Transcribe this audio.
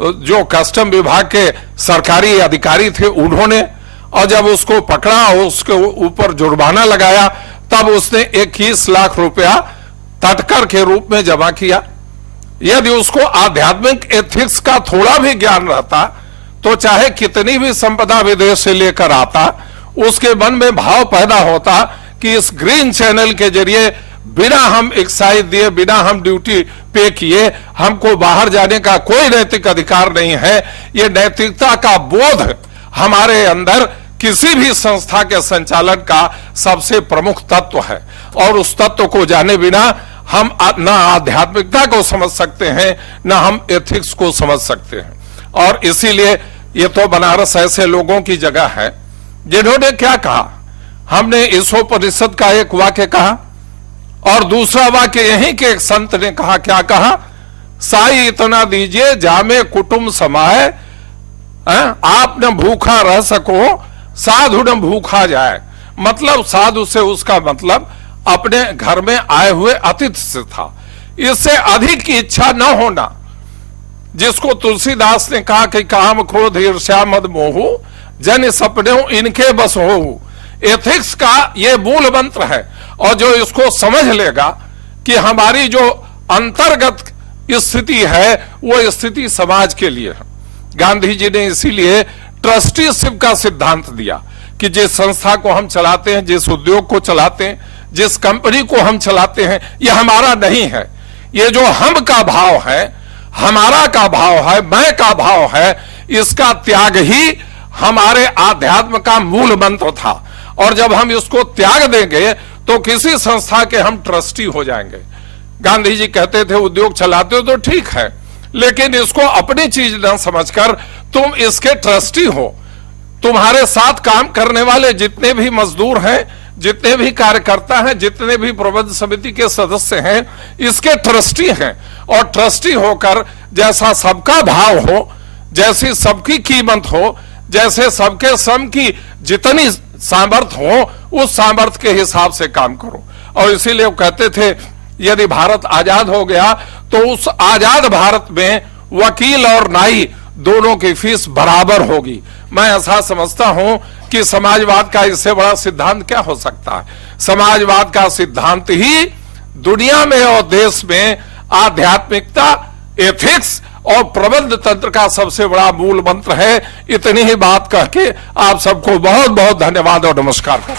जो कस्टम विभाग के सरकारी अधिकारी थे उन्होंने, और जब उसको पकड़ा और उसके ऊपर जुर्माना लगाया तब उसने 21 लाख रुपया तटकर के रूप में जमा किया। यदि उसको आध्यात्मिक एथिक्स का थोड़ा भी ज्ञान रहता तो चाहे कितनी भी संपदा विदेश से लेकर आता, उसके मन में भाव पैदा होता कि इस ग्रीन चैनल के जरिए बिना हम एक्साइज दिए, बिना हम ड्यूटी पे किए, हमको बाहर जाने का कोई नैतिक अधिकार नहीं है। ये नैतिकता का बोध हमारे अंदर किसी भी संस्था के संचालन का सबसे प्रमुख तत्व है, और उस तत्व को जाने बिना हम न आध्यात्मिकता को समझ सकते हैं, न हम एथिक्स को समझ सकते हैं। और इसीलिए ये तो बनारस ऐसे लोगों की जगह है जिन्होंने क्या कहा, हमने ईसोपनिषद का एक वाक्य कहा और दूसरा वाक्य यहीं के एक संत ने कहा, क्या कहा, साई इतना दीजिए जामे कुटुंब समाए, आप न भूखा रह सको साधु न भूखा जाए। मतलब साधु से उसका मतलब अपने घर में आए हुए अतिथि से था। इससे अधिक की इच्छा न होना, जिसको तुलसीदास ने कहा कि काम क्रोध ईर्ष्या मद मोह जन सपने इनके बस हो। एथिक्स का ये मूल मंत्र है, और जो इसको समझ लेगा कि हमारी जो अंतर्गत स्थिति है वो स्थिति समाज के लिए है। गांधी जी ने इसीलिए ट्रस्टीशिप का सिद्धांत दिया कि जिस संस्था को हम चलाते हैं, जिस उद्योग को चलाते हैं, जिस कंपनी को हम चलाते हैं, ये हमारा नहीं है। ये जो हम का भाव है, हमारा का भाव है, मैं का भाव है, इसका त्याग ही हमारे आध्यात्म का मूल मंत्र था। और जब हम इसको त्याग देंगे तो किसी संस्था के हम ट्रस्टी हो जाएंगे। गांधी जी कहते थे उद्योग चलाते हो तो ठीक है, लेकिन इसको अपनी चीज न समझकर तुम इसके ट्रस्टी हो। तुम्हारे साथ काम करने वाले जितने भी मजदूर हैं, जितने भी कार्यकर्ता हैं, जितने भी प्रबंध समिति के सदस्य हैं, इसके ट्रस्टी हैं। और ट्रस्टी होकर जैसा सबका भाव हो, जैसी सबकी कीमत हो, जैसे सबके सम की जितनी सामर्थ्य हो, उस सामर्थ्य के हिसाब से काम करो। और इसीलिए वो कहते थे यदि भारत आजाद हो गया तो उस आजाद भारत में वकील और नाई दोनों की फीस बराबर होगी। मैं ऐसा समझता हूं कि समाजवाद का इससे बड़ा सिद्धांत क्या हो सकता है। समाजवाद का सिद्धांत ही दुनिया में और देश में आध्यात्मिकता, एथिक्स और प्रबंध तंत्र का सबसे बड़ा मूल मंत्र है। इतनी ही बात कह के आप सबको बहुत बहुत धन्यवाद और नमस्कार।